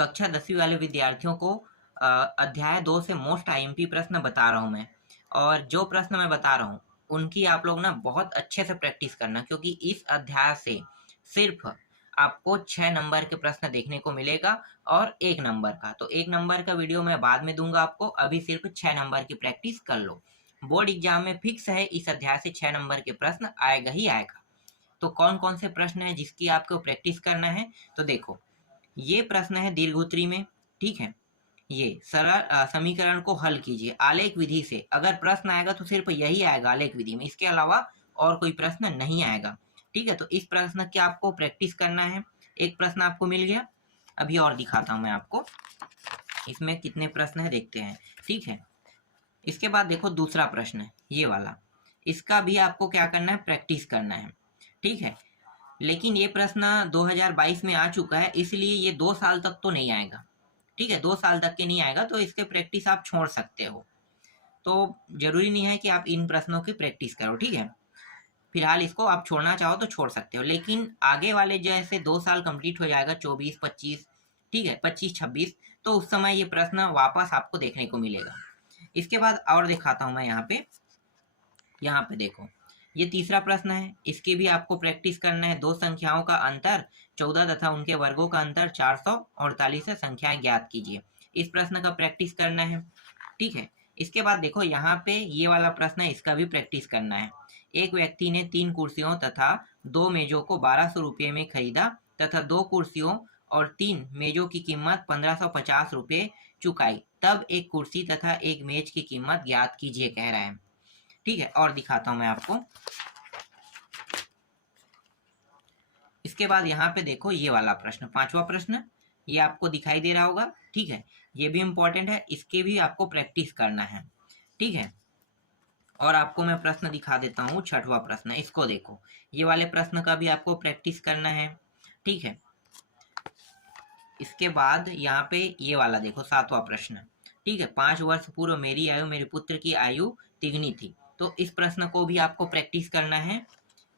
कक्षा 10वीं वाले विद्यार्थियों को अध्याय 2 से मोस्ट आईएमपी प्रश्न बता रहा हूँ मैं। और जो प्रश्न मैं बता रहा हूँ उनकी आप लोग ना बहुत अच्छे से प्रैक्टिस करना, क्योंकि इस अध्याय से सिर्फ आपको 6 नंबर के प्रश्न देखने को मिलेगा और 1 नंबर का। तो 1 नंबर का वीडियो मैं बाद में दूंगा आपको, अभी सिर्फ 6 नंबर की प्रैक्टिस कर लो। बोर्ड एग्जाम में फिक्स है इस अध्याय से 6 नंबर के प्रश्न आएगा ही आएगा। तो कौन कौन से प्रश्न है जिसकी आपको प्रैक्टिस करना है, तो देखो ये प्रश्न है दीर्घोत्तरी में, ठीक है। ये सरल समीकरण को हल कीजिए आलेख विधि से। अगर प्रश्न आएगा तो सिर्फ यही आएगा आलेख विधि में, इसके अलावा और कोई प्रश्न नहीं आएगा, ठीक है। तो इस प्रश्न की आपको प्रैक्टिस करना है। एक प्रश्न आपको मिल गया, अभी और दिखाता हूं मैं आपको इसमें कितने प्रश्न है, देखते हैं, ठीक है। इसके बाद देखो दूसरा प्रश्न है ये वाला, इसका भी आपको क्या करना है, प्रैक्टिस करना है, ठीक है। लेकिन ये प्रश्न 2022 में आ चुका है, इसलिए ये 2 साल तक तो नहीं आएगा, ठीक है। 2 साल तक के नहीं आएगा, तो इसके प्रैक्टिस आप छोड़ सकते हो। तो जरूरी नहीं है कि आप इन प्रश्नों की प्रैक्टिस करो, ठीक है। फिलहाल इसको आप छोड़ना चाहो तो छोड़ सकते हो, लेकिन आगे वाले जैसे 2 साल कंप्लीट हो जाएगा 24 25, ठीक है, 25 26, तो उस समय ये प्रश्न वापस आपको देखने को मिलेगा। इसके बाद और दिखाता हूं मैं यहाँ पे देखो ये तीसरा प्रश्न है, इसकी भी आपको प्रैक्टिस करना है। दो संख्याओं का अंतर 14 तथा उनके वर्गों का अंतर 448 से संख्याएं ज्ञात कीजिए। इस प्रश्न का प्रैक्टिस करना है, ठीक है। इसके बाद देखो यहाँ पे ये वाला प्रश्न है, इसका भी प्रैक्टिस करना है। एक व्यक्ति ने 3 कुर्सियों तथा 2 मेजों को 1200 रुपये में खरीदा तथा 2 कुर्सियों और 3 मेजों की कीमत 1550 रुपये चुकाई, तब एक कुर्सी तथा एक मेज की कीमत ज्ञात कीजिए कह रहा है, ठीक है। और दिखाता हूं मैं आपको। इसके बाद यहाँ पे देखो ये वाला प्रश्न, पांचवा प्रश्न, ये आपको दिखाई दे रहा होगा, ठीक है। ये भी इंपॉर्टेंट है, इसके भी आपको प्रैक्टिस करना है, ठीक है। और आपको मैं प्रश्न दिखा देता हूँ, छठवां प्रश्न, इसको देखो, ये वाले प्रश्न का भी आपको प्रैक्टिस करना है, ठीक है। इसके बाद यहाँ पे ये वाला देखो, सातवां प्रश्न, ठीक है। 5 वर्ष पूर्व मेरी आयु मेरे पुत्र की आयु तिगनी थी, तो इस प्रश्न को भी आपको प्रैक्टिस करना है।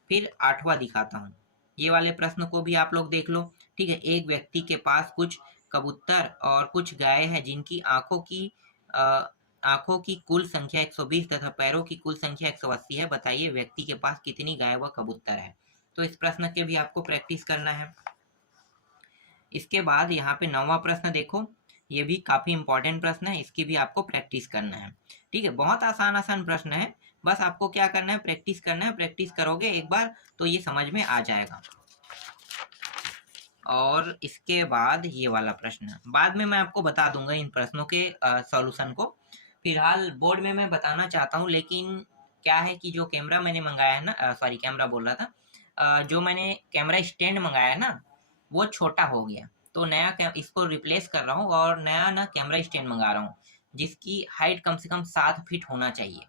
फिर 8वां दिखाता हूँ, ये वाले प्रश्न को भी आप लोग देख लो, ठीक है। एक व्यक्ति के पास कुछ कबूतर और कुछ गाय है जिनकी आंखों की कुल संख्या 120 तथा पैरों की कुल संख्या 180 है, बताइए व्यक्ति के पास कितनी गाय व कबूतर है। तो इस प्रश्न के भी आपको प्रैक्टिस करना है। इसके बाद यहाँ पे 9वां प्रश्न देखो, ये भी काफी इंपॉर्टेंट प्रश्न है, इसकी भी आपको प्रैक्टिस करना है, ठीक है। बहुत आसान प्रश्न है, बस आपको क्या करना है, प्रैक्टिस करना है। प्रैक्टिस करोगे एक बार तो ये समझ में आ जाएगा। और इसके बाद ये वाला प्रश्न बाद में मैं आपको बता दूंगा इन प्रश्नों के सॉल्यूशन को। फिलहाल बोर्ड में मैं बताना चाहता हूँ, लेकिन क्या है कि जो कैमरा मैंने मंगाया है ना, सॉरी कैमरा बोल रहा था, जो मैंने कैमरा स्टैंड मंगाया है ना, वो छोटा हो गया, तो नया इसको रिप्लेस कर रहा हूँ और नया ना कैमरा स्टैंड मंगा रहा हूँ, जिसकी हाइट कम से कम 7 फीट होना चाहिए,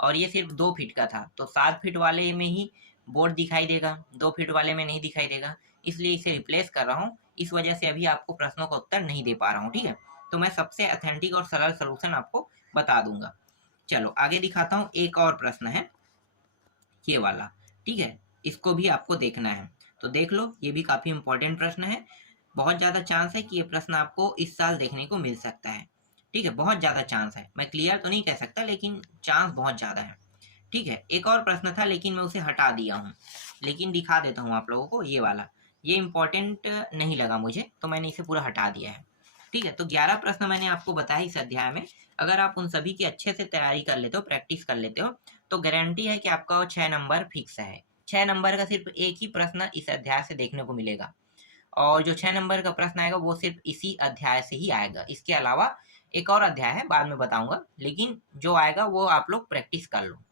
और ये सिर्फ 2 फीट का था। तो 7 फीट वाले में ही बोर्ड दिखाई देगा, 2 फीट वाले में नहीं दिखाई देगा, इसलिए इसे रिप्लेस कर रहा हूँ। इस वजह से अभी आपको प्रश्नों का उत्तर नहीं दे पा रहा हूँ, ठीक है। तो मैं सबसे ऑथेंटिक और सरल सोल्यूशन आपको बता दूंगा। चलो आगे दिखाता हूँ, एक और प्रश्न है ये वाला, ठीक है। इसको भी आपको देखना है, तो देख लो, ये भी काफी इंपॉर्टेंट प्रश्न है। बहुत ज्यादा चांस है कि ये प्रश्न आपको इस साल देखने को मिल सकता है, ठीक है। बहुत ज्यादा चांस है, मैं क्लियर तो नहीं कह सकता, लेकिन चांस बहुत ज्यादा है, ठीक है। एक और प्रश्न था लेकिन मैं उसे हटा दिया हूँ, लेकिन दिखा देता हूँ आप लोगों को। ये वाला, ये इंपॉर्टेंट नहीं लगा मुझे, तो मैंने इसे पूरा हटा दिया है, ठीक है। तो 11 प्रश्न मैंने आपको बताया इस अध्याय में। अगर आप उन सभी की अच्छे से तैयारी कर लेते हो, प्रैक्टिस कर लेते हो, तो गारंटी है कि आपका 6 नंबर फिक्स है। 6 नंबर का सिर्फ एक ही प्रश्न इस अध्याय से देखने को मिलेगा, और जो 6 नंबर का प्रश्न आएगा वो सिर्फ इसी अध्याय से ही आएगा। इसके अलावा एक और अध्याय है, बाद में बताऊंगा, लेकिन जो आएगा वो आप लोग प्रैक्टिस कर लो।